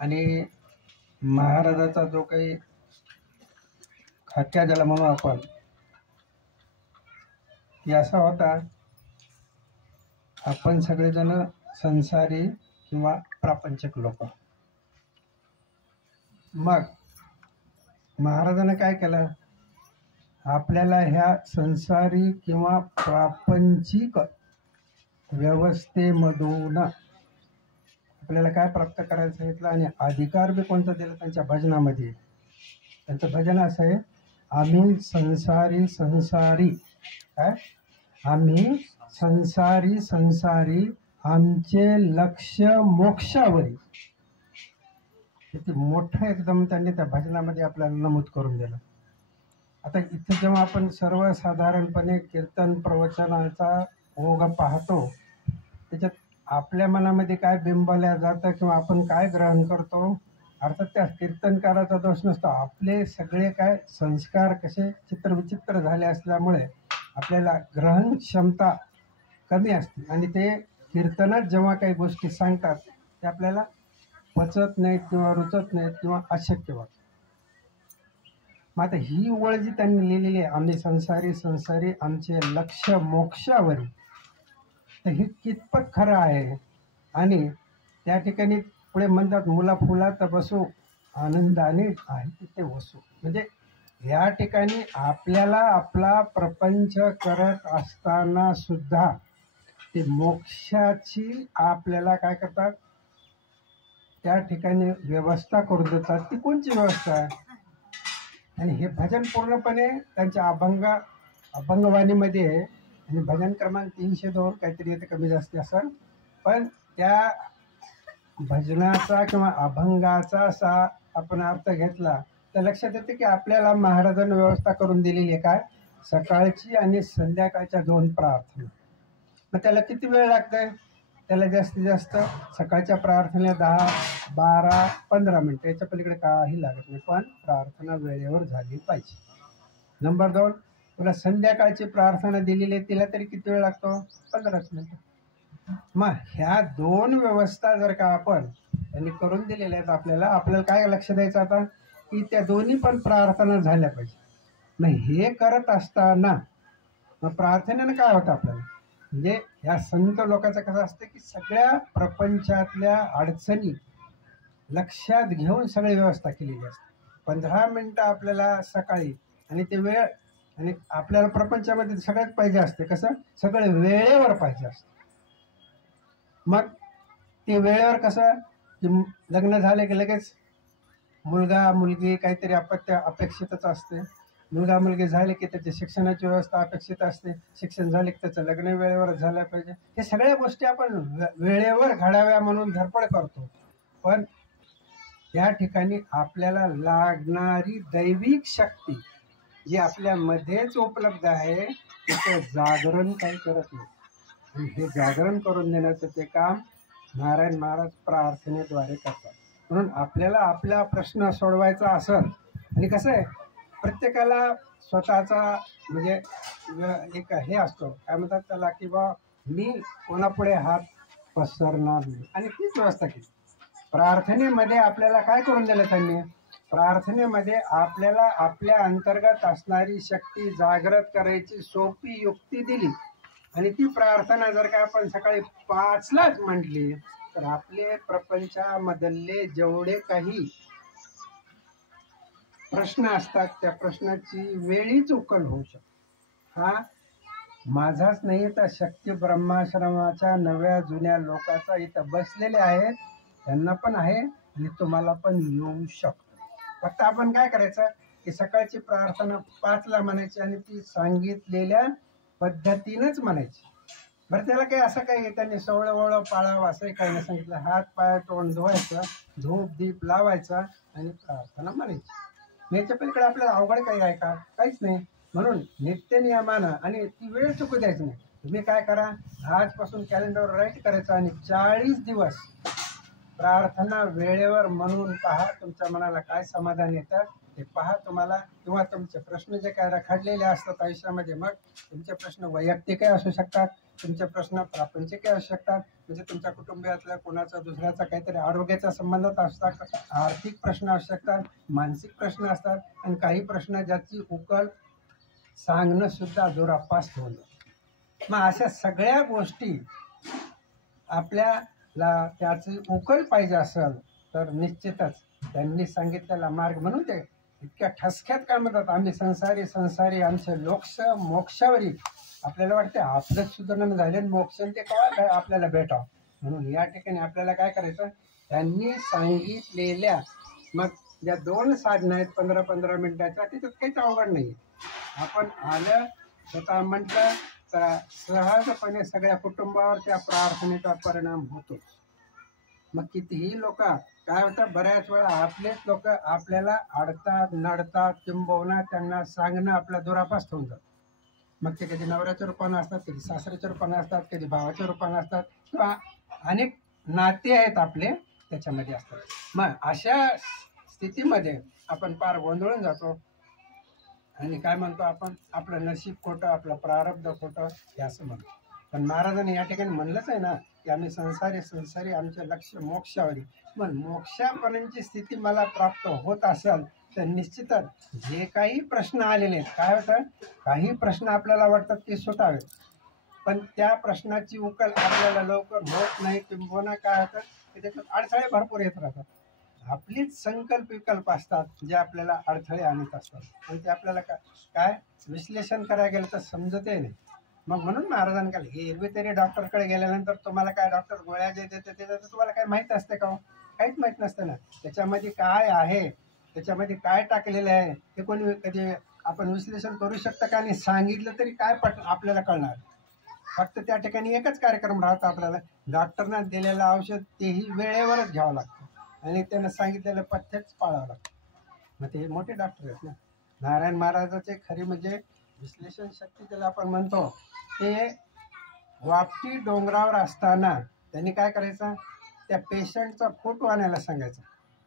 आणि महाराजाचा जो काही खाक्या ज्याला म्हणू आपण, ती असा होता, आपण सगळेजण संसारी किंवा प्रापंचिक लोक. मग महाराजांनी काय केलं, आपल्याला ह्या संसारी किंवा प्रापंचिक व्यवस्थेमधून आपल्याला काय प्राप्त करायचं सांगितलं, आणि अधिकार बी कोणता दिला त्यांच्या भजनामध्ये. त्यांचं भजन असं आहे, आम्ही संसारी संसारी, काय, आम्ही संसारी संसारी, आमचे लक्ष मोक्षावरी. किती मोठं एकदम त्यांनी त्या भजनामध्ये आपल्याला नमूद करून दिलं. आता इथे जेव्हा आपण सर्वसाधारणपणे कीर्तन प्रवचनाचा ओघ पाहतो, त्याच्यात आपल्या मनामध्ये काय बिंबवल्या जातं किंवा आपण काय ग्रहण करतो, अर्थात त्या कीर्तनकाराचा दोष नसतो. आपले सगळे काय संस्कार कसे चित्रविचित्र झाले असल्यामुळे आपल्याला ग्रहण क्षमता कमी असते, आणि ते कीर्तनात जेव्हा काही गोष्टी सांगतात ते आपल्याला पचत नाहीत किंवा रुचत नाहीत किंवा अशक्य वाटतं. मग आता ही ओळ जी त्यांनी लिहिलेली आहे, आम्ही संसारी संसारी, आमचे लक्ष मोक्षावरी, तर हे कितपत खरं आहे. आणि त्या ठिकाणी पुढे म्हणतात, मुला फुलात बसू आनंदाने आहे तिथे वसू. म्हणजे या ठिकाणी आपल्याला आपला प्रपंच करत असताना सुद्धा ते मोक्षाची आपल्याला काय करतात, त्या ठिकाणी व्यवस्था करून देतात. ती कोणची व्यवस्था आहे? आणि हे भजन पूर्णपणे त्यांच्या अभंगवाणीमध्ये आहे, आणि भजन क्रमांक 302 काहीतरी येते, कमी जास्ती असेल. पण त्या भजनाचा किंवा अभंगाचा असा आपण अर्थ घेतला तर लक्षात येते की आपल्याला महाराजांनी व्यवस्था करून दिलेली आहे, काय, सकाळची आणि संध्याकाळच्या 2 प्रार्थना. मग त्याला किती वेळ लागतंय? त्याला जास्तीत जास्त सकाळच्या प्रार्थनेला 10, 12, 15 मिनिटं, याच्या पलीकडे काही लागत नाही, पण प्रार्थना वेळेवर झाली पाहिजे. नंबर 2, तुला संध्याकाळची प्रार्थना दिलेली आहे, तिला तरी किती वेळ लागतो? 15 मिनिटं. मग ह्या 2 व्यवस्था जर का आपण त्यांनी करून दिलेल्या आहेत, आपल्याला काय लक्ष द्यायचं आता, की त्या दोन्ही पण प्रार्थना झाल्या पाहिजे. मग हे करत असताना मग प्रार्थनेनं काय होतं आपल्याला, म्हणजे या संत लोकांचं कसं असतं की सगळ्या प्रपंचातल्या अडचणी लक्षात घेऊन सगळी व्यवस्था केलेली असते. 15 मिनिटं आपल्याला सकाळी, आणि ते वेळ, आणि आपल्याला प्रपंचामध्ये सगळ्यात पाहिजे असते कसं, सगळं वेळेवर पाहिजे असतं. मग ते वेळेवर कसं, की लग्न झाले की लगेच मुलगा मुलगी काहीतरी अपेक्षितच असते. मुलगा मुलगी झाले की त्याची शिक्षणाची व्यवस्था अपेक्षित असते. शिक्षण झाले की त्याचं लग्न वेळेवर झालं पाहिजे. हे सगळ्या गोष्टी आपण वेळेवर घडाव्या म्हणून धडपड करतो. पण त्या ठिकाणी आपल्याला लागणारी दैविक शक्ती जी आपल्यामध्येच उपलब्ध आहे, त्याचं जागरण काही करत नाही. आणि हे जागरण करून देण्याचं ते काम नारायण महाराज प्रार्थनेद्वारे करतात. म्हणून आपल्याला आपला प्रश्न सोडवायचा असेल, आणि कसं आहे, प्रत्येकाला स्वतःचा म्हणजे एक हे असतो, काय म्हणतात त्याला, की बा मी कोणापुढे हात पसरणार नाही, आणि तीच व्यवस्था केली. प्रार्थनेमध्ये आपल्याला काय करून दिलं त्यांनी, प्रार्थनेमध्ये आपल्याला आपल्या अंतर्गत असणारी शक्ती जागृत करायची सोपी युक्ती दिली. आणि ती प्रार्थना जर का आपण सकाळी 5लाच म्हटली तर आपले प्रपंचामधले जेवढे काही प्रश्न असतात त्या प्रश्नाची वेळीच उकल होऊ शकते. हा माझाच नाही तर शक्ती ब्रह्माश्रमाच्या नव्या जुन्या लोकांचा इथं बसलेले आहेत, त्यांना पण आहे, आणि तुम्हाला पण येऊ शकतो. फक्त आपण काय करायचं की सकाळची प्रार्थना 5ला म्हणायची, आणि ती सांगितलेल्या पद्धतीनेच म्हणायची. बरं, त्याला काही असं काही त्यांनी सवळं पाळावं असंही काही नाही सांगितलं. हात पाय तोंड धुवायचं, धूप दीप लावायचा आणि प्रार्थना म्हणायची. याच्या पलीकडे आपल्याला अवघड काही आहे का? काहीच नाही. म्हणून नित्यनियमानं, आणि ती वेळ चुकू द्यायची नाही. तुम्ही काय करा, आजपासून कॅलेंडरवर राईट करायचं, आणि 40 दिवस प्रार्थना वेळेवर म्हणून पहा. तुमच्या मनाला काय समाधान येतं ते पहा तुम्हाला, किंवा तुमचे प्रश्न जे काय रखडलेले असतात आयुष्यामध्ये, मग तुमचे प्रश्न वैयक्तिकही असू शकतात, तुमचे प्रश्न प्रापंचिक असू शकतात, म्हणजे तुमच्या कुटुंबातल्या कोणाचा दुसऱ्याचा काहीतरी आरोग्याच्या संबंधात असतात, आर्थिक प्रश्न असू शकतात, मानसिक प्रश्न असतात, आणि काही प्रश्न ज्याची उकल सांगणं सुद्धा जोरापास होणं. मग अशा सगळ्या गोष्टी आपल्याला त्याची उकल पाहिजे असेल तर निश्चितच त्यांनी सांगितलेला मार्ग, म्हणून ते इतक्या ठसक्यात काय म्हणतात, आम्ही संसारी संसारी आमचे मोक्षावरी. आपल्याला वाटतं आपलं सुधारण झाले मोक्ष ते काय आपल्याला भेटावं, म्हणून या ठिकाणी आपल्याला काय करायचं, त्यांनी सांगितलेल्या मग ज्या 2 साधना आहेत 15-15 मिनिटाच्या, त्याच्यात काहीच अवघड नाही. आपण आलं स्वतः म्हटलं तर सहजपणे सगळ्या कुटुंबावर त्या प्रार्थनेचा परिणाम होतो. मग कितीही लोक काय होतं, बऱ्याच वेळा आपलेच लोक आपल्याला अडतात नडतात, किंबहुना त्यांना सांगणं आपला दुरापास होऊन जातं. मग ते कधी नवऱ्याच्या रूपानं असतात, कधी सासऱ्याच्या रूपानं असतात, कधी भावाच्या रूपानं असतात, किंवा अनेक नाते आहेत आपले त्याच्यामध्ये असतात. मग अशा स्थितीमध्ये आपण पार गोंधळून जातो आणि काय म्हणतो आपण, आपलं नशीब खोटं, आपलं प्रारब्ध खोटं हे असं म्हणतो. पण महाराजांनी या ठिकाणी म्हणलंच आहे ना की आम्ही संसारी संसारी आमचे लक्ष मोक्षावरी. मग मोक्षापर्यंतची स्थिती मला प्राप्त होत असेल तर निश्चितच जे काही प्रश्न आलेले आहेत, काय होतं, काही प्रश्न आपल्याला वाटतात ते सुटावेत, पण त्या प्रश्नाची उकल आपल्याला लवकर होत नाही, किंबहुना काय होतं की त्याच्यात अडथळे भरपूर येत राहतात. आपलीच संकल्प विकल्प असतात जे आपल्याला अडथळे आणत असतात, आणि ते आपल्याला काय विश्लेषण करायला गेलं तर समजतही नाही. मग म्हणून महाराजांनी काय, एरवी तरी डॉक्टरकडे गेल्यानंतर तुम्हाला काय डॉक्टर गोळ्या जे देते ते तुम्हाला काय माहीत असते का? काहीच माहीत नसतं ना. त्याच्यामध्ये काय आहे, त्याच्यामध्ये काय टाकलेलं आहे ते कोणी कधी आपण विश्लेषण करू शकतं का? आणि सांगितलं तरी काय आपल्याला कळणार? फक्त त्या ठिकाणी एकच कार्यक्रम राहतो, आपल्याला डॉक्टरनं दिलेलं औषध तेही वेळेवरच घ्यावं लागतं आणि त्यानं सांगितलेलं पथ्यच पाळावं लागतं. मग ते मोठे डॉक्टर आहेत ना. नारायण महाराजाचे खरी म्हणजे विश्लेषण शक्ती ज्याला आपण म्हणतो, ते वापटी डोंगरावर असताना त्यांनी काय करायचं, त्या पेशंटचा फोटो आणायला सांगायचा,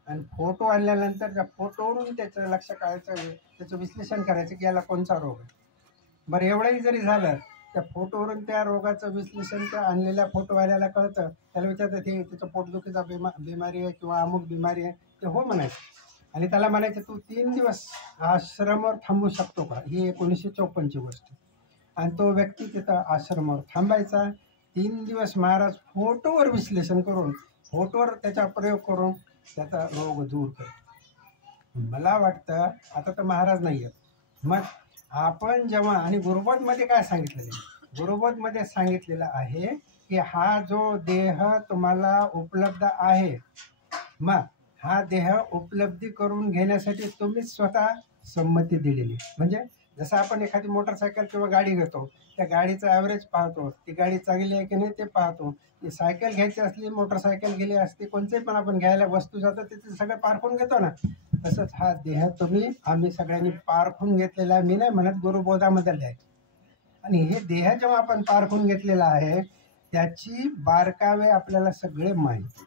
आणि फोटो आणल्यानंतर त्या फोटोवरून त्याचं लक्ष काढायचं, त्याचं विश्लेषण करायचं की याला कोणता रोग आहे. बरं एवढंही जरी झालं, त्या फोटोवरून त्या रोगाचं विश्लेषण त्या आणलेल्या फोटोवाल्याला कळतं. त्याला विचारतं ते त्याचं पोटदुखीचा बिमारी आहे किंवा अमुक बिमारी आहे, ते हो म्हणायचं. आणि त्याला म्हणायचं तू 3 दिवस आश्रमावर थांबू शकतो का, ही 1954ची गोष्ट. आणि तो व्यक्ती तिथं आश्रमावर थांबायचा. 3 दिवस महाराज फोटोवर विश्लेषण करून, फोटोवर त्याचा प्रयोग करून त्याचा रोग दूर करतो. मला वाटतं आता तर महाराज नाही आहेत. मग आपण जेव्हा, आणि गुरुबोधमध्ये काय सांगितलेलं आहे, गुरुबोधमध्ये सांगितलेलं आहे की हा जो देह तुम्हाला उपलब्ध आहे, मग हा देह उपलब्धी करून घेण्यासाठी तुम्हीच स्वतः संमती दिलेली. म्हणजे जसं आपण एखादी मोटरसायकल किंवा गाडी घेतो, त्या गाडीचं ॲव्हरेज पाहतो, ती गाडी चांगली आहे की नाही ते पाहतो. ती सायकल घ्यायची असली, मोटरसायकल गेली असते, कोणतेही पण आपण घ्यायला वस्तू जातो तिथे सगळं पारखून घेतो ना. तसंच हा देह आम्ही सगळ्यांनी पारखून घेतलेला आहे. मी नाही म्हणत, गुरुबोधामध्ये आहे. आणि हे देह जेव्हा आपण पारखून घेतलेला आहे त्याची बारकावे आपल्याला सगळे माहिती.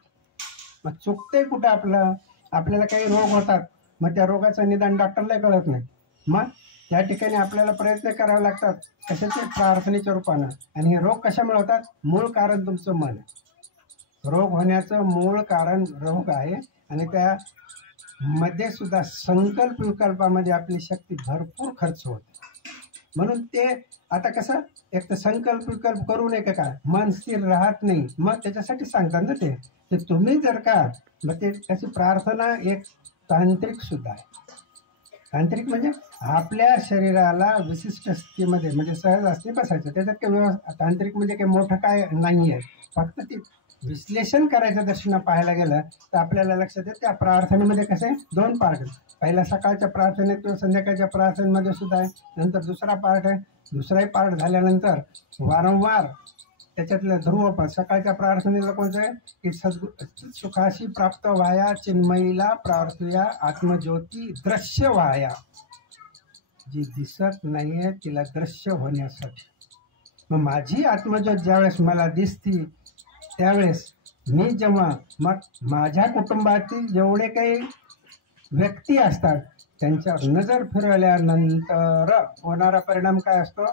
मग चुकते कुठं आपल्याला काही रोग होतात, मग त्या रोगाचं निदान डॉक्टरला कळत नाही. मग त्या ठिकाणी आपल्याला प्रयत्न करावे लागतात, कशाचे, प्रार्थनेच्या रूपानं. आणि हे रोग कशामुळे होतात, मूळ कारण तुमचं मन. रोग होण्याचं मूळ कारण रोग आहे, आणि त्या मध्ये सुद्धा संकल्प विकल्पामध्ये आपली शक्ती भरपूर खर्च होते. म्हणून ते आता कसं, एक तर संकल्प विकल्प करू नये का, मन स्थिर राहत नाही. मग त्याच्यासाठी सांगतात ना ते तुम्ही जर का, मग ते त्याची प्रार्थना एक तांत्रिक सुद्धा आहे. तांत्रिक म्हणजे आपल्या शरीराला विशिष्ट स्थितीमध्ये, म्हणजे सहज असते बसायचं, त्याच्यात काही तांत्रिक म्हणजे काही मोठं काय नाही आहे. फक्त ते विश्लेषण करायचं दर्शन पाहायला गेलं तर आपल्याला लक्षात येतं त्या प्रार्थनेमध्ये कसे 2 पार्ट आहेत. पहिला सकाळच्या प्रार्थनेत किंवा संध्याकाळच्या प्रार्थनेमध्ये सुद्धा आहे, नंतर दुसरा पार्ट आहे. दुसराही पार्ट झाल्यानंतर वारंवार त्याच्यातलं ध्रुव, सकाळच्या प्रार्थनेला कोणतं आहे की सुखाशी प्राप्त व्हाया चिन्मयीला प्रार्थूया आत्मज्योती दृश्य व्हाया, जी दिसत नाहीये तिला दृश्य होण्यासाठी. मग माझी आत्मज्योत ज्यावेळेस मला दिसती त्यावेळेस मी जेव्हा, मग माझ्या कुटुंबातील जेवढे काही व्यक्ती असतात त्यांच्यावर नजर फिरवल्यानंतर होणारा परिणाम काय असतो,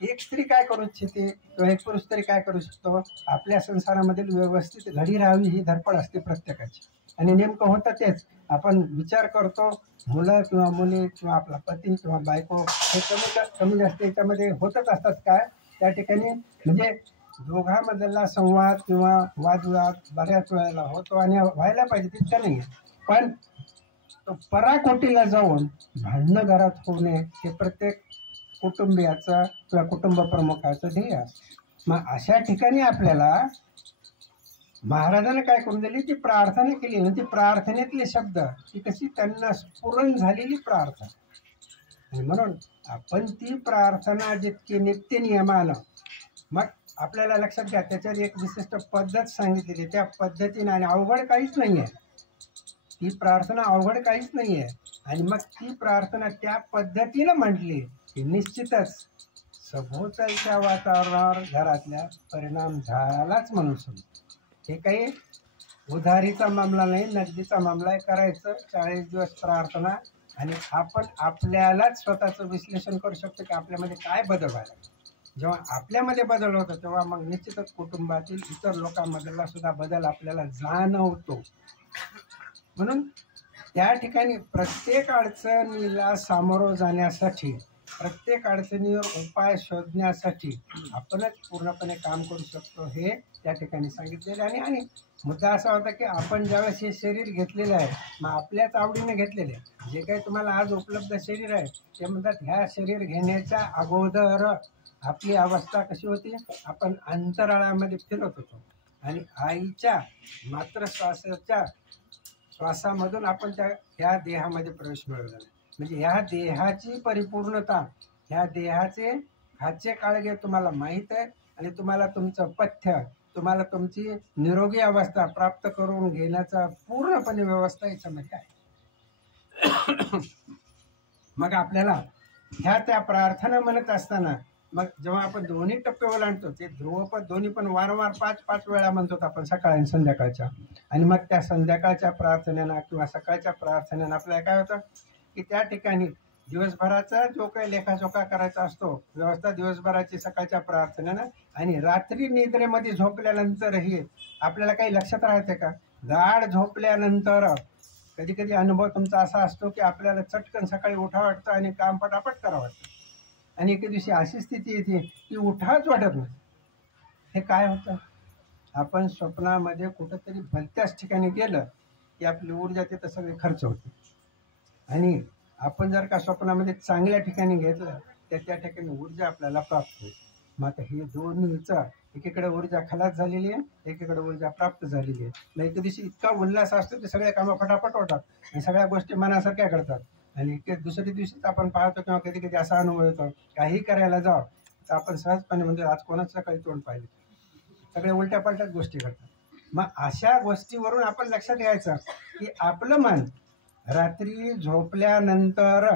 एक स्त्री काय करू इच्छिते किंवा एक पुरुष तरी काय करू शकतो, आपल्या संसारामधील व्यवस्थित घडी राहावी ही धडपड असते प्रत्येकाची. आणि नेमकं होतं तेच. आपण विचार करतो, मुलं किंवा मुली किंवा आपला पती किंवा बायको हे कमी जास्त याच्यामध्ये होतच असतात. काय त्या ठिकाणी म्हणजे दोघांमधला संवाद किंवा वादविवाद बऱ्याच वेळेला होतो आणि व्हायला पाहिजे तितकं नाही. पण तो पराकोटीला जाऊन भांडणं घरात होणे हे प्रत्येक कुटुंबियाचं किंवा कुटुंब प्रमुखाचं ध्येय असतं. मग अशा ठिकाणी आपल्याला महाराजांनी काय करून दिली, ती प्रार्थना केली आणि ती प्रार्थनेतले शब्द ती कशी त्यांना स्फुरण झालेली प्रार्थना. आणि म्हणून आपण ती प्रार्थना जितकी नित्य नियमानं, मग आपल्याला लक्षात घ्या त्याच्यात एक विशिष्ट पद्धत सांगितलेली, त्या पद्धतीने, आणि अवघड काहीच नाही आहे ती प्रार्थना, अवघड काहीच नाही आहे. आणि मग ती प्रार्थना त्या पद्धतीनं म्हटली की निश्चितच सभोवतालच्या वातावरणावर घरातल्या परिणाम झालाच म्हणून समजा. हे काही उधारीचा मामला नाही, नगदीचा मामला आहे. करायचं 40 दिवस प्रार्थना आणि आपण आपल्यालाच स्वतःचं विश्लेषण करू शकतो की आपल्यामध्ये काय बदल व्हायला. जेव्हा आपल्यामध्ये बदल होतो तेव्हा मग निश्चितच कुटुंबातील इतर लोकांमधला सुद्धा बदल आपल्याला जाणवतो. म्हणून त्या ठिकाणी प्रत्येक अडचणीला सामोरं जाण्यासाठी, प्रत्येक अडचणीवर उपाय शोधण्यासाठी आपणच पूर्णपणे काम करू शकतो हे त्या ठिकाणी सांगितलेलं आहे. आणि मुद्दा असा होता की आपण ज्यावेळेस हे शरीर घेतलेलं आहे, मग आपल्याच आवडीने घेतलेले जे काही तुम्हाला आज उपलब्ध शरीर आहे ते म्हणतात ह्या शरीर घेण्याच्या अगोदर आपली अवस्था कशी होती, आपण अंतराळामध्ये फिरत होतो आणि आईच्या मात्र श्वासामधून आपण ह्या देहामध्ये प्रवेश मिळवला. म्हणजे ह्या देहाची परिपूर्णता, ह्या देहाचे खाचे काळगे तुम्हाला माहीत आहे आणि तुम्हाला तुमचं पथ्य, तुम्हाला तुमची निरोगी अवस्था प्राप्त करून घेण्याचा पूर्णपणे व्यवस्था याच्यामध्ये आहे. मग आपल्याला ह्या त्या प्रार्थना म्हणत असताना मग जेव्हा आपण दोन्ही टप्पे ओलांडतो, ते ध्रुवपद दोन्ही पण वारंवार 5-5 वेळा म्हणतो आपण सकाळ आणि संध्याकाळच्या. आणि मग त्या संध्याकाळच्या प्रार्थनेनं किंवा सकाळच्या प्रार्थनेनं आपल्याला काय होतं की त्या ठिकाणी दिवसभराचा जो काही लेखाजोखा करायचा असतो, व्यवस्था दिवसभराची सकाळच्या प्रार्थनेनं. आणि रात्री निद्रेमध्ये झोपल्यानंतरही आपल्याला काही लक्षात राहते का, गाढ झोपल्यानंतर कधी कधी अनुभव तुमचा असा असतो की आपल्याला चटकन सकाळी उठावं वाटतं आणि काम पटापट करावं वाटतं. आणि एके दिवशी अशी स्थिती येते की उठावंच वाटत नाही. हे काय होतं, आपण स्वप्नामध्ये कुठंतरी भलत्याच ठिकाणी गेलं की आपली ऊर्जा तिथं सगळी खर्च होते. आणि आपण जर का स्वप्नामध्ये चांगल्या ठिकाणी घेतलं तर त्या ठिकाणी ऊर्जा आपल्याला प्राप्त होते. मग आता हे दोन्हीचं, एकीकडे ऊर्जा खलास झालेली आहे, एकीकडे ऊर्जा प्राप्त झालेली आहे. मग एके दिवशी इतका उल्हास असतो की सगळ्या कामं फटाफट होतात आणि सगळ्या गोष्टी मनासारख्या करतात. आणि दुसऱ्या दिवशीच आपण पाहतो किंवा कधी कधी असा अनुभव येतो, काही करायला जावं तर आपण सहजपणे म्हणजे आज कोणाचं सकाळी तोंड पाहिले, सगळे उलट्या पालट्याच गोष्टी करतात. मग अशा गोष्टीवरून आपण लक्षात घ्यायचं की आपलं मन रात्री झोपल्यानंतर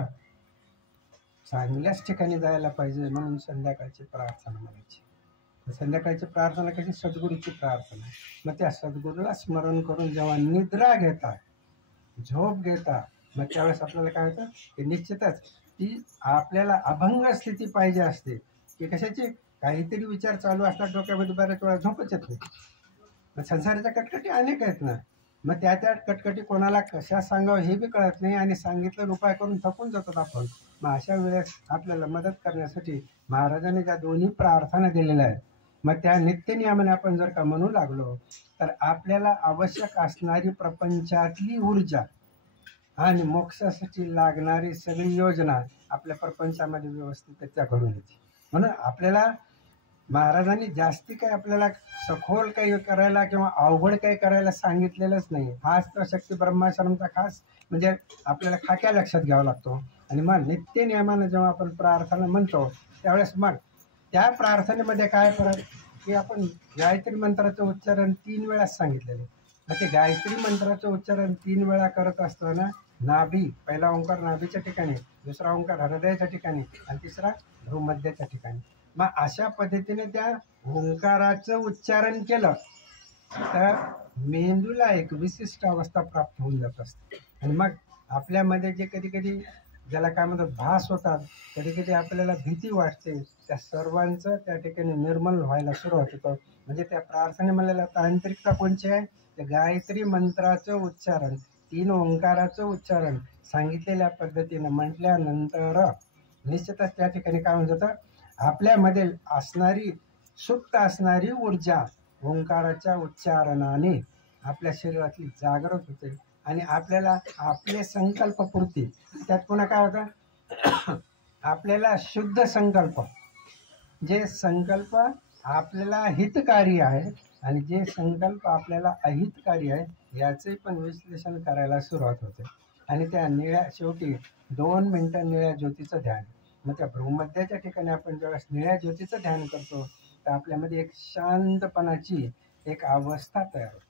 चांगल्याच ठिकाणी जायला पाहिजे. म्हणून संध्याकाळची प्रार्थना म्हणायची. संध्याकाळची प्रार्थना कशी, सद्गुरूची प्रार्थना. मग त्या सद्गुरूला स्मरण करून जेव्हा निद्रा घेता, झोप घेता, मग त्यावेळेस आपल्याला काय होतं की निश्चितच ती आपल्याला अभंग स्थिती पाहिजे असते की कशाची, काहीतरी विचार चालू असतात डोक्यामध्ये, बऱ्याच वेळा झोपच येत नाही. मग संसाराच्या कटकटी अनेक आहेत ना, मग त्या कटकटी कोणाला कशा सांगावं हे बी कळत नाही आणि सांगितलेला उपाय करून थकून जातात आपण. मग अशा वेळेस आपल्याला मदत करण्यासाठी महाराजांनी ज्या दोन्ही प्रार्थना दिलेल्या आहेत, मग त्या नित्यनियमाने आपण जर का म्हणू लागलो तर आपल्याला आवश्यक असणारी प्रपंचातली ऊर्जा आणि मोक्षासाठी लागणारी सगळी योजना आपल्या प्रपंचामध्ये व्यवस्थितरित्या घडून येते. म्हणून आपल्याला महाराजांनी जास्ती काही आपल्याला सखोल काही करायला किंवा अवघड काही करायला सांगितलेलंच नाही. हाच तर शक्ती ब्रह्माश्रमचा खास म्हणजे आपल्याला खाक्या लक्षात घ्यावा लागतो. आणि मग नित्य नियमानं जेव्हा आपण प्रार्थना म्हणतो त्यावेळेस मग त्या प्रार्थनेमध्ये काय फरक की आपण गायत्री मंत्राचं उच्चारण 3 वेळाच सांगितलेलं. मग ते गायत्री मंत्राचं उच्चारण 3 वेळा करत असताना नाभी, पहिला ओंकार नाभीच्या ठिकाणी, दुसरा ओंकार हृदयाच्या ठिकाणी आणि तिसरा भ्रूमध्याच्या ठिकाणी. मग अशा पद्धतीने त्या ओंकाराचं उच्चारण केलं तर मेंदूला एक विशिष्ट अवस्था प्राप्त होऊन जात असते. आणि मग आपल्यामध्ये जे कधी कधी ज्याला काय म्हणतात भास होतात, कधी कधी आपल्याला भीती वाटते, त्या सर्वांचं त्या ठिकाणी निर्मल व्हायला सुरुवात होतं. म्हणजे त्या प्रार्थनेमधल्या तांत्रिकता कोणची आहे? ते गायत्री मंत्राचं उच्चारण, 3 ओंकाराचं उच्चारण सांगितलेल्या पद्धतीनं म्हटल्यानंतर निश्चितच त्या ठिकाणी काय होत होतं, आपल्यामध्ये असणारी सुप्त असणारी ऊर्जा ओंकाराच्या उच्चारणाने आपल्या शरीरातली जागृत होते आणि आपल्याला आपले संकल्पपूर्ती, त्यात पुन्हा काय होतं, आपल्याला शुद्ध संकल्प, जे संकल्प आपल्याला हितकारी आहे आणि जे संकल्प आपल्याला अहितकारी आहे याचे पण विश्लेषण करायला सुरुवात होते. आणि त्या निळ्या शेवटी 2 मिनिटं निळ्या ज्योतीचं ध्यान. मग त्या भ्रूमध्याच्या ठिकाणी आपण ज्यावेळेस निळ्या ज्योतीचं ध्यान करतो तर आपल्यामध्ये एक शांतपणाची एक अवस्था तयार होते.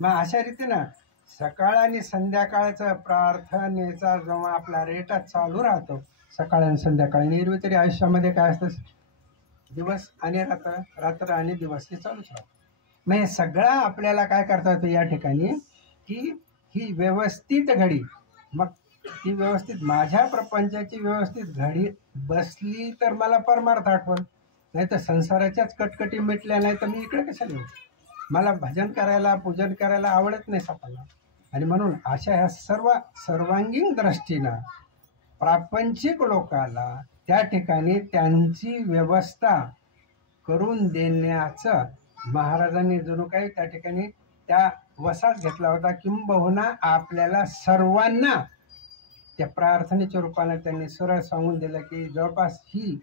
मग अशा रीतीनं सकाळ आणि संध्याकाळचा प्रार्थनेचा जेव्हा आपला रेटा चालू राहतो, सकाळ आणि संध्याकाळी निर्वी तरी आयुष्यामध्ये काय असतं, दिवस आणि रात्र, रात्र आणि दिवस हे चालूच राहतं. मग हे सगळं आपल्याला काय करता येतं या ठिकाणी, की ही व्यवस्थित घडी, मग ती व्यवस्थित माझ्या प्रपंचाची व्यवस्थित घडी बसली तर मला परमार्थ आठवण, नाही तर संसाराच्याच कटकटी मिटल्या नाही तर मी इकडे कशाला येऊ. मला भजन करायला पूजन करायला आवडत नाही सापाला. आणि म्हणून अशा ह्या सर्वांगीण दृष्टीनं प्रापंचिक लोकाला त्या ठिकाणी त्यांची व्यवस्था करून देण्याचं महाराजांनी जणू काही त्या ठिकाणी त्या वसात घेतला होता. किंबहुना आपल्याला सर्वांना त्या प्रार्थनेच्या रूपाने त्यांनी सरळ सांगून दिलं की जवळपास ही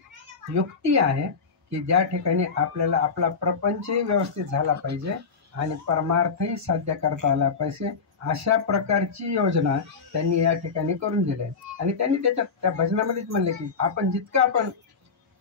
युक्ती आहे की ज्या ठिकाणी आपल्याला आपला प्रपंचही व्यवस्थित झाला पाहिजे आणि परमार्थही साध्य करता आला पाहिजे. अशा प्रकारची योजना त्यांनी या ठिकाणी करून दिली आहे. आणि त्यांनी त्याच्यात त्या भजनामध्येच म्हणले की आपण जितकं आपण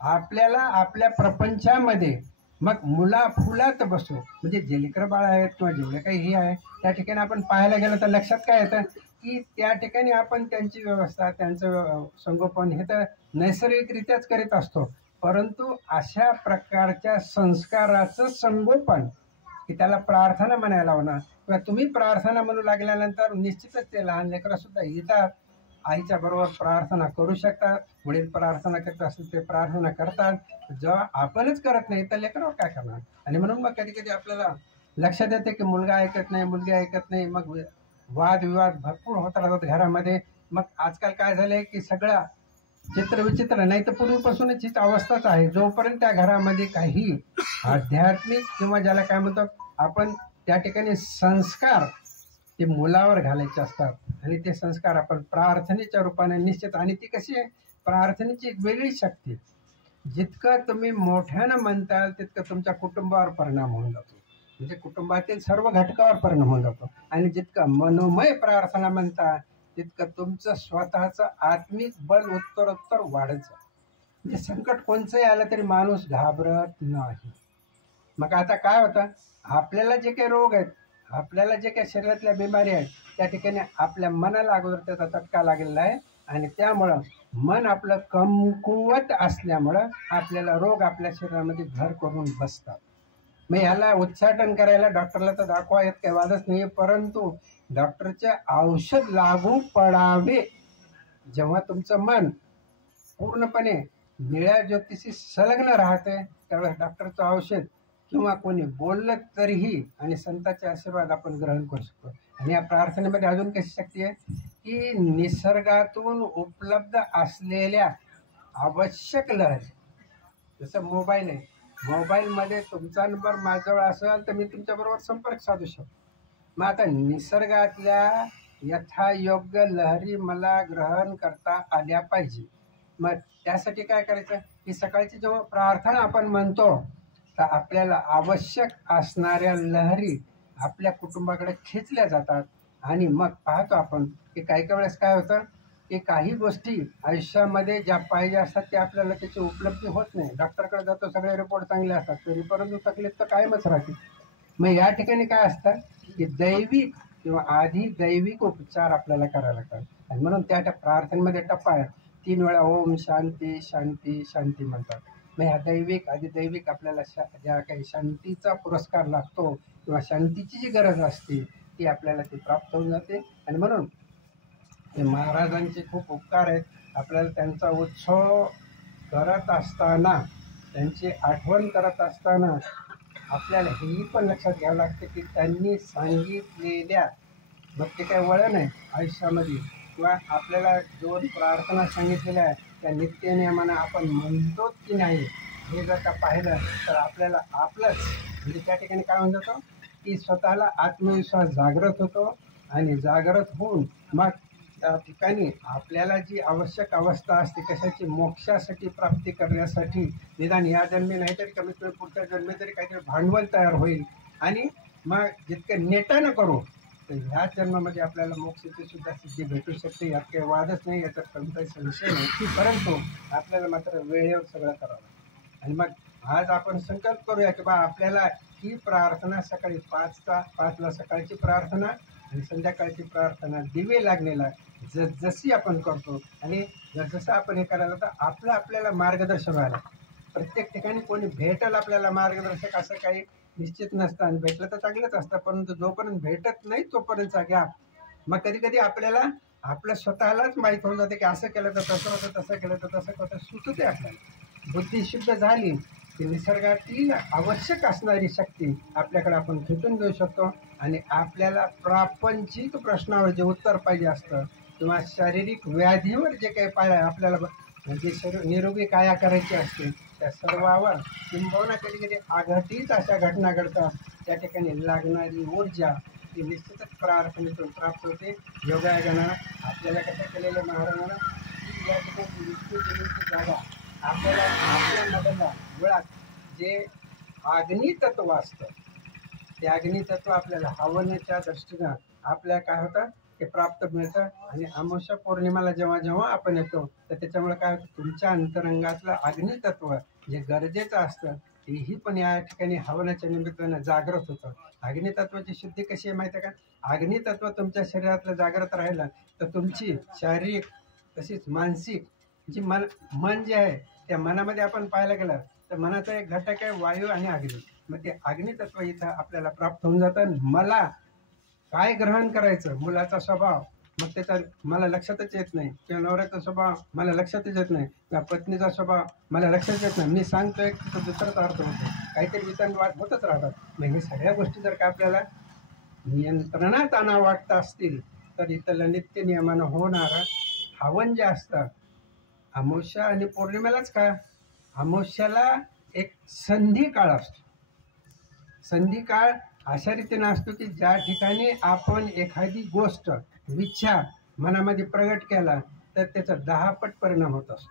आपल्याला आपल्या प्रपंचामध्ये मग मुला फुलात बसू, म्हणजे जे लेकरं बाळ आहेत किंवा जेवढे काही हे आहे त्या ठिकाणी आपण पाहायला गेलं तर लक्षात काय येतं की त्या ठिकाणी आपण त्यांची व्यवस्था, त्यांचं संगोपन हे तर नैसर्गिकरित्याच करीत असतो. परंतु अशा प्रकारच्या संस्काराचं संगोपन की त्याला प्रार्थना म्हणायला होणार किंवा तुम्ही प्रार्थना म्हणू लागल्यानंतर निश्चितच ते लहान लेकरं सुद्धा येतात, आईच्या बरोबर प्रार्थना करू शकतात. वडील प्रार्थना करत असतील ते प्रार्थना करतात. जेव्हा आपणच करत नाही तर लेकरावर काय करणार. आणि म्हणून मग कधी कधी आपल्याला लक्षात येते की मुलगा ऐकत नाही, मुलगी ऐकत नाही, मग वादविवाद भरपूर होत राहतात घरामध्ये. मग आजकाल काय झालंय की सगळं चित्रविचित्र, नाही तर पूर्वीपासूनच हीच अवस्थाच आहे. जोपर्यंत त्या घरामध्ये काही आध्यात्मिक किंवा ज्याला काय म्हणतो आपण त्या ठिकाणी संस्कार ते मुलावर घालायचे असतात आणि ते संस्कार आपण प्रार्थनेच्या रूपाने निश्चित. आणि ती कशी आहे, प्रार्थनेची एक वेगळी शक्ती. जितकं तुम्ही मोठ्यानं म्हणताल तितकं तुमच्या कुटुंबावर परिणाम होऊन जातो, म्हणजे कुटुंबातील सर्व घटकावर परिणाम होऊन जातो. आणि जितकं मनोमय प्रार्थना म्हणता तितकं तुमचं स्वतःचं आत्मिक बल उत्तरोत्तर वाढत जातं. म्हणजे संकट कोणचंही आलं तरी माणूस घाबरत नाही. मग आता काय होतं, आपल्याला जे काही रोग आहेत, आपल्याला जे काही शरीरातल्या बिमारी आहेत त्या ठिकाणी आपल्या मनाला अगोदर त्याचा चटका लागलेला आहे. आणि त्यामुळं मन आपलं कमकुवत असल्यामुळं आपल्याला रोग आपल्या शरीरामध्ये घर करून बसतात. मग ह्याला उच्चाटन करायला डॉक्टरला तर दाखवा येत काही वादच नाही, परंतु डॉक्टरचे औषध लागू पडावे जेव्हा तुमचं मन पूर्णपणे निळ्या ज्योतिषी संलग्न राहते त्यावेळेस डॉक्टरचं औषध किंवा कोणी बोललं तरीही आणि संतांचे आशीर्वाद आपण ग्रहण करू शकतो. आणि या प्रार्थनेमध्ये अजून कशी शक्ती आहे की निसर्गातून उपलब्ध असलेल्या आवश्यक लहरी, जसं मोबाईल आहे, मोबाईलमध्ये तुमचा नंबर माझ्याजवळ असेल तर मी तुमच्याबरोबर संपर्क साधू शकतो. मग आता निसर्गातल्या यथायोग्य लहरी मला ग्रहण करता आल्या पाहिजे. मग त्यासाठी काय करायचं की सकाळची जेव्हा प्रार्थना आपण म्हणतो तर आपल्याला आवश्यक असणाऱ्या लहरी आपल्या कुटुंबाकडे खेचल्या जातात. आणि मग पाहतो आपण की काही काही वेळेस काय होतं की काही गोष्टी आयुष्यामध्ये ज्या पाहिजे असतात त्या आपल्याला त्याची उपलब्धी होत नाही. डॉक्टरकडे जातो, सगळे रिपोर्ट चांगले असतात तरी परंतु तकलीफ तर कायमच राहते. मग या ठिकाणी काय असतं की दैविक किंवा आधी दैविक उपचार आपल्याला करायला लागतात. आणि म्हणून त्या प्रार्थनेमध्ये टप्पा आहे, 3 वेळा ओम शांती शांती शांती म्हणतात. मग ह्या दैविक आधी दैविक आपल्याला ज्या काही शांतीचा पुरस्कार लागतो किंवा शांतीची जी गरज असते ती आपल्याला ती प्राप्त होऊन जाते. आणि म्हणून हे महाराजांचे खूप उपकार आहेत. आपल्याला त्यांचा उत्सव करत असताना त्यांची आठवण करत असताना आपल्याला हेही पण लक्षात घ्यावं लागतं की त्यांनी सांगितलेल्या, मग ते काय वळण आहे आयुष्यामध्ये, किंवा आपल्याला दोन प्रार्थना सांगितलेल्या आहेत त्या नित्यनियमानं आपण म्हणतो की नाही, हे जर का पाहिलं तर आपल्याला आपलंच म्हणजे त्या ठिकाणी काय होऊन जातं की स्वतःला आत्मविश्वास जागृत होतो, आणि जागृत होऊन मग त्या ठिकाणी आपल्याला जी आवश्यक अवस्था असते कशाची, मोक्षासाठी प्राप्ती करण्यासाठी, निदान या जन्मी नाही तरी कमीत कमी पुढच्या जन्मी तरी काहीतरी भांडवल तयार होईल, आणि मग जितकं नेटानं करू तर ह्या जन्मामध्ये आपल्याला मोक्षाची सुद्धा सिद्धी भेटू शकते. यात काही वादच नाही, याचा कोणताही संशय नाही. परंतु आपल्याला मात्र वेळेवर सगळं करावं. आणि मग आज आपण संकल्प करूया की बा आपल्याला ही प्रार्थना सकाळी 5ला सकाळची प्रार्थना आणि संध्याकाळची प्रार्थना दिवे लागलेला जशी आपण करतो, आणि जसं आपण हे करायला तर आपल्याला मार्गदर्शन व्हायला. प्रत्येक ठिकाणी कोणी भेटेल आपल्याला मार्गदर्शक असं काही निश्चित नसतं, आणि भेटलं तर चांगलंच असतं, परंतु जोपर्यंत भेटत नाही तोपर्यंतचा गॅप, मग कधी कधी आपल्याला आपल्या स्वतःलाच माहीत होऊन जाते की असं केलं तर तसं होतं, तसं केलं तर तसं कसं सुचते. आपल्याला बुद्धी शुद्ध झाली की निसर्गातील आवश्यक असणारी शक्ती आपल्याकडे आपण खेचून घेऊ शकतो, आणि आपल्याला प्रापंचिक प्रश्नावर जे उत्तर पाहिजे असतं किंवा शारीरिक व्याधीवर जे काही पाहिजे आपल्याला, म्हणजे शरीर निरोगी काया करायची असते त्या सर्वावर, किंबहुना कधी कधी आघातीच अशा घटना घडतात त्या ठिकाणी लागणारी ऊर्जा ही निश्चितच प्रार्थनेतून प्राप्त होते. योगायोगानं आपल्याला कसं केलेलं महाराजांना की या ठिकाणी विष्णू देवीची जागा आपल्याला आपल्यामधला मुळात जे अग्नी तत्व असतं ते अग्नी तत्व आपल्याला हवनाच्या दृष्टीनं आपल्याला काय होतं ते प्राप्त मिळतं. आणि अमावस्या पौर्णिमाला जेव्हा जेव्हा आपण येतो तर त्याच्यामुळे काय होतं, तुमच्या अंतरंगातलं अग्नी तत्व जे गरजेचं असतं तेही पण या ठिकाणी हवनाच्या निमित्तानं जागृत होतं. अग्नितत्वाची शुद्धी कशी आहे माहिती आहे का, अग्नितत्व तुमच्या शरीरातलं जागृत राहिलं तर तुमची शारीरिक तशीच मानसिक जी मन जे आहे त्या मनामध्ये आपण पाहायला गेलं तर मनाचा एक घटक आहे वायू आणि अग्नी. मग ते अग्नितत्व इथं आपल्याला प्राप्त होऊन जातं. मला काय ग्रहण करायचं, मुलाचा स्वभाव मग त्याचा मला लक्षातच येत नाही, किंवा नवऱ्याचा स्वभाव मला लक्षातच येत नाही, किंवा पत्नीचा स्वभाव मला लक्षात येत नाही, मी सांगतोय तर दुसराच अर्थ होतो, काहीतरी वितंडवाद होतच राहतात. मग हे सगळ्या गोष्टी जर का आपल्याला नियंत्रणात आणा वाटत असतील तर इथलं नित्य नियमानं होणारं हवन जे असतं अमावस्या आणि पौर्णिमेलाच का, अमावस्याला एक संधी काळ असतो. संधी काळ अशा रीतीने असतो की ज्या ठिकाणी आपण एखादी गोष्ट विचार मनामध्ये प्रगट केला तर त्याचा 10 पट परिणाम होत असतो.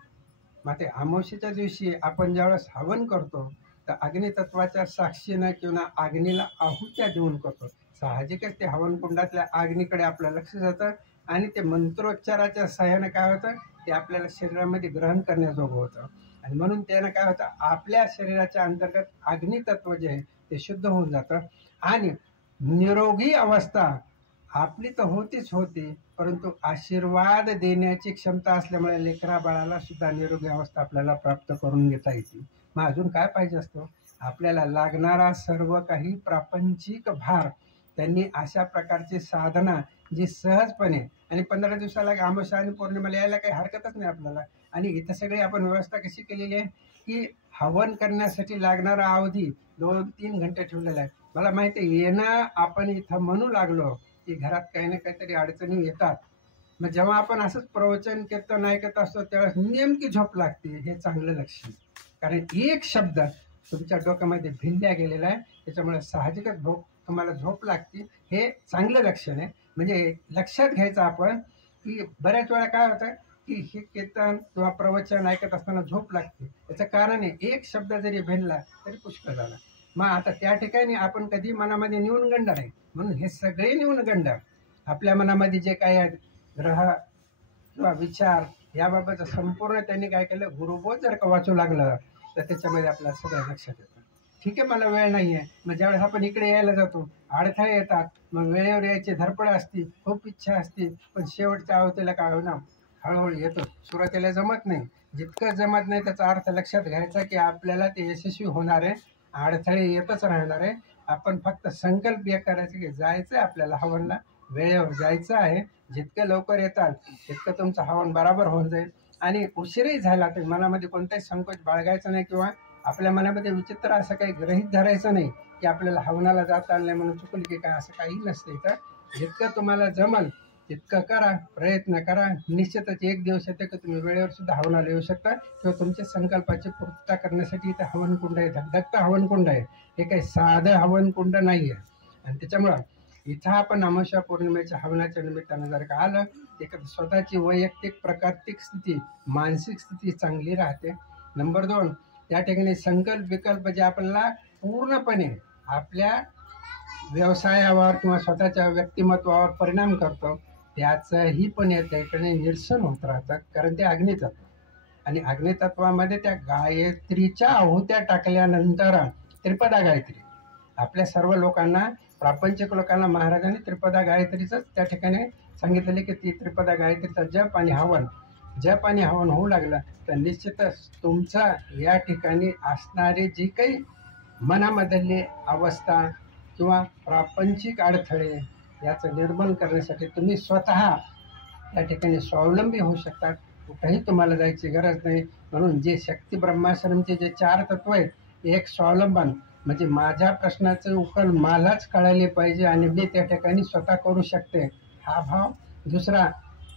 मग ते अमावस्येच्या दिवशी आपण ज्यावेळेस हवन करतो तर अग्नितत्वाच्या साक्षीनं किंवा अग्नीला आहुत्या देऊन करतो. साहजिकच ते हवन कुंडातल्या अग्नीकडे आपलं लक्ष जातं, आणि ते मंत्रोच्चाराच्या सहाय्यानं काय होतं ते आपल्याला शरीरामध्ये ग्रहण करण्याजोगं होतं. आणि म्हणून त्यानं काय होतं आपल्या शरीराच्या अंतर्गत अग्नितत्व जे आहे ते शुद्ध होऊन जातं, आणि निरोगी अवस्था आपली तर होतीच होती, परंतु आशीर्वाद देण्याची क्षमता असल्यामुळे लेकरा बाळाला सुद्धा निरोगी अवस्था आपल्याला प्राप्त करून घेता येते. मग अजून काय पाहिजे असतो, आपल्याला लागणारा सर्व काही प्रापंचिक भार त्यांनी अशा प्रकारची साधना जी सहजपणे, आणि 15 दिवसाला अमावस्या आणि पौर्णिमेला यायला काही हरकतच नाही आपल्याला. आणि इथं सगळी आपण व्यवस्था कशी केलेली आहे की हवन करण्यासाठी लागणारा अवधी 2-3 घंटे ठेवलेला आहे. मला माहिती आहे येणं आपण इथं म्हणू लागलो की घरात काही ना काहीतरी अडचणी येतात. मग जेव्हा आपण असंच प्रवचन कीर्तन ऐकत असतो त्यावेळेस नेमकी झोप लागते, हे चांगलं लक्षण. कारण एक शब्द तुमच्या डोक्यामध्ये भिनल्या गेलेला आहे, त्याच्यामुळे साहजिकच तुम्हाला झोप लागते, हे चांगलं लक्षण आहे. म्हणजे लक्षात घ्यायचं आपण की बऱ्याच वेळा काय होतं की हे कीर्तन किंवा प्रवचन ऐकत असताना झोप लागते. त्याचं कारण आहे एक शब्द जरी भिनला तरी पुष्कळ झाला. मग आता त्या ठिकाणी आपण कधी मनामध्ये न्यूनगंड नाही, म्हणून हे सगळे न्यूनगंड आपल्या मनामध्ये जे काही आहेत ग्रह किंवा विचार याबाबत संपूर्ण त्यांनी काय केलं, गुरुबोध जर का वाचू लागलं तर त्याच्यामध्ये आपल्याला सगळं लक्षात येतं. ठीक आहे मला वेळ नाही आहे, मग ज्यावेळेस आपण इकडे यायला जातो अडथळे येतात, मग वेळेवर यायची धडपड असते, खूप इच्छा असते, पण शेवटच्या अवतीला काय होणार हळूहळू येतो. सुरुवातीला जमत नाही, जितकं जमत नाही त्याचा अर्थ लक्षात घ्यायचा की आपल्याला ते यशस्वी होणार आहे, अडथळे येतच राहणार आहे. आपण फक्त संकल्प एक करायचं की जायचं आहे आपल्याला हवनला, वेळेवर जायचं आहे. जितकं लवकर येतात तितकं तुमचं हवन बराबर होऊन जाईल. आणि उशीरही झाला तर मनामध्ये कोणताही संकोच बाळगायचा नाही किंवा आपल्या मनामध्ये विचित्र असं काही गृहीत धरायचं नाही की आपल्याला हवनाला जाता आलं नाही म्हणून चुकलं की काय, असं काही नसते. तर जितकं तुम्हाला जमल तितकं करा, प्रयत्न करा. निश्चितच एक दिवस येते की तुम्ही वेळेवर सुद्धा हवनाला येऊ शकता किंवा तुमच्या संकल्पाची पूर्तता करण्यासाठी इथं हवनकुंड आहे, धगधगता हवनकुंड आहे. हे काही साधं हवनकुंड नाही आहे. आणि त्याच्यामुळं इथं आपण अमावस्या पौर्णिमेच्या हवनाच्या निमित्तानं जर का आलं, एक स्वतःची वैयक्तिक प्राकृतिक स्थिती, मानसिक स्थिती चांगली राहते. नंबर 2, त्या ठिकाणी संकल्प विकल्प जे आपल्याला पूर्णपणे आपल्या व्यवसायावर किंवा स्वतःच्या व्यक्तिमत्वावर परिणाम करतो, त्याचंही पण या ठिकाणी निरसन होत राहतं. कारण ते अग्नितत्व, आणि अग्नितत्वामध्ये त्या गायत्रीच्या आहुत्या टाकल्यानंतर त्रिपदा गायत्री आपल्या सर्व लोकांना, प्रापंचिक लोकांना महाराजांनी त्रिपदा गायत्रीचंच त्या ठिकाणी सांगितलेले की ती त्रिपदा गायत्रीचा जप आणि हवन होऊ लागलं तर निश्चितच तुमचा या ठिकाणी असणारे जी काही मनामधली अवस्था किंवा प्रापंचिक अडथळे याचं निर्मूलन करण्यासाठी तुम्ही स्वतः त्या ठिकाणी स्वावलंबी होऊ शकतात. कुठेही तुम्हाला जायची गरज नाही. म्हणून जे शक्ती ब्रह्माश्रमचे जे 4 तत्व आहेत, एक स्वावलंबन म्हणजे माझ्या प्रश्नाचं उकल मलाच कळायला पाहिजे आणि मी त्या ठिकाणी स्वतः करू शकते, हा भाव. दुसरा,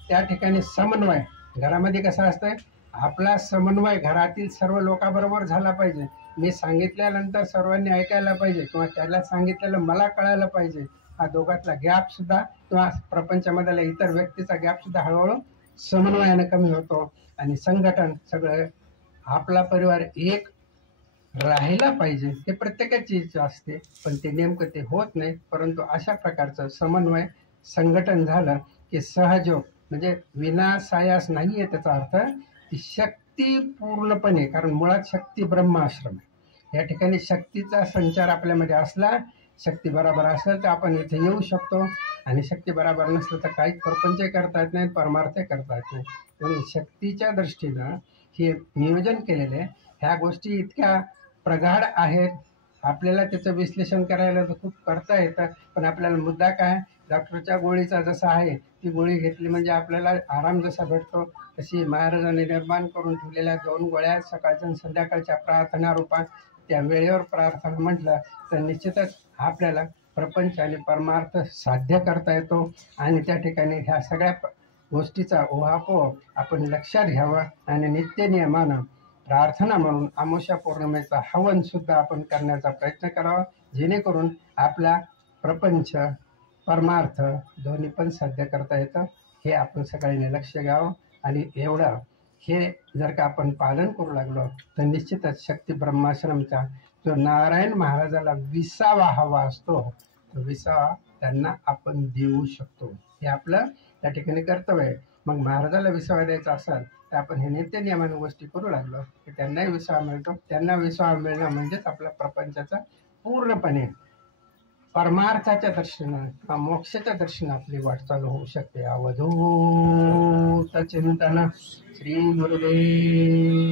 त्या ठिकाणी समन्वय. घरामध्ये कसं असतंय, आपला समन्वय घरातील सर्व लोकांबरोबर झाला पाहिजे. मी सांगितल्यानंतर सर्वांनी ऐकायला पाहिजे किंवा त्याला सांगितलेलं मला कळायला पाहिजे. हा दोघातला गॅप सुद्धा किंवा प्रपंचामधला इतर व्यक्तीचा गॅप सुद्धा हळूहळू समन्वयाने कमी होतो. आणि संघटन सगळं आपला परिवार एक राहायला पाहिजे हे प्रत्येकाची इच्छा असते, पण ते नेमकं ते होत नाही. परंतु अशा प्रकारचं समन्वय संघटन झालं की सहयोग म्हणजे विनासायास नाही आहे त्याचा अर्थ, ती शक्ती पूर्णपणे, कारण मुळात शक्ती ब्रह्म आश्रम आहे. या ठिकाणी शक्तीचा संचार आपल्यामध्ये असला, शक्ती बरोबर असेल तर आपण इथे येऊ शकतो, आणि शक्ती बरोबर नसलं तर काहीच प्रपंच करता येत नाही, परमार्थ करता येत नाही. म्हणून शक्तीच्या दृष्टीनं हे नियोजन केलेले ह्या गोष्टी इतक्या प्रगाढ आहेत. आपल्याला त्याचं विश्लेषण करायला तर खूप करता येतं, पण आपल्याला मुद्दा काय, डॉक्टरच्या गोळीचा जसा आहे, ती गोळी घेतली म्हणजे आपल्याला आराम जसा भेटतो, तशी महाराजांनी निर्माण करून ठेवलेल्या 2 गोळ्या सकाळच्या आणि संध्याकाळच्या प्रार्थना रूपात, त्या वेळेवर प्रार्थना म्हटलं तर निश्चितच आपल्याला प्रपंच आणि परमार्थ साध्य करता येतो. आणि त्या ठिकाणी ह्या सगळ्या गोष्टीचा उहापोह आपण लक्षात घ्यावा आणि नित्यनियमानं प्रार्थना म्हणून अमावस्या पौर्णिमेचा हवन सुद्धा आपण करण्याचा प्रयत्न करावा, जेणेकरून आपला प्रपंच परमार्थ दोन्ही पण साध्य करता येतं. हे आपण सगळ्यांनी लक्ष घ्यावं. आणि एवढं हे जर का आपण पालन करू लागलो तर निश्चितच शक्ती ब्रह्माश्रमचा जो नारायण महाराजाला विसावा हवा असतो, तो विसावा त्यांना आपण देऊ शकतो. हे आपलं त्या ठिकाणी कर्तव्य आहे. मग महाराजाला विसावा द्यायचा असेल तर आपण हे नित्यनियमाने गोष्टी करू लागलो की त्यांनाही विसावा मिळतो. त्यांना विसावा मिळणं म्हणजेच आपल्या प्रपंचाचा पूर्णपणे परमार्थाच्या दर्शनं किंवा मोक्षाच्या दर्शनं आपली वाटचाल होऊ शकते. अवधूत चिंतन श्री गुरुदेव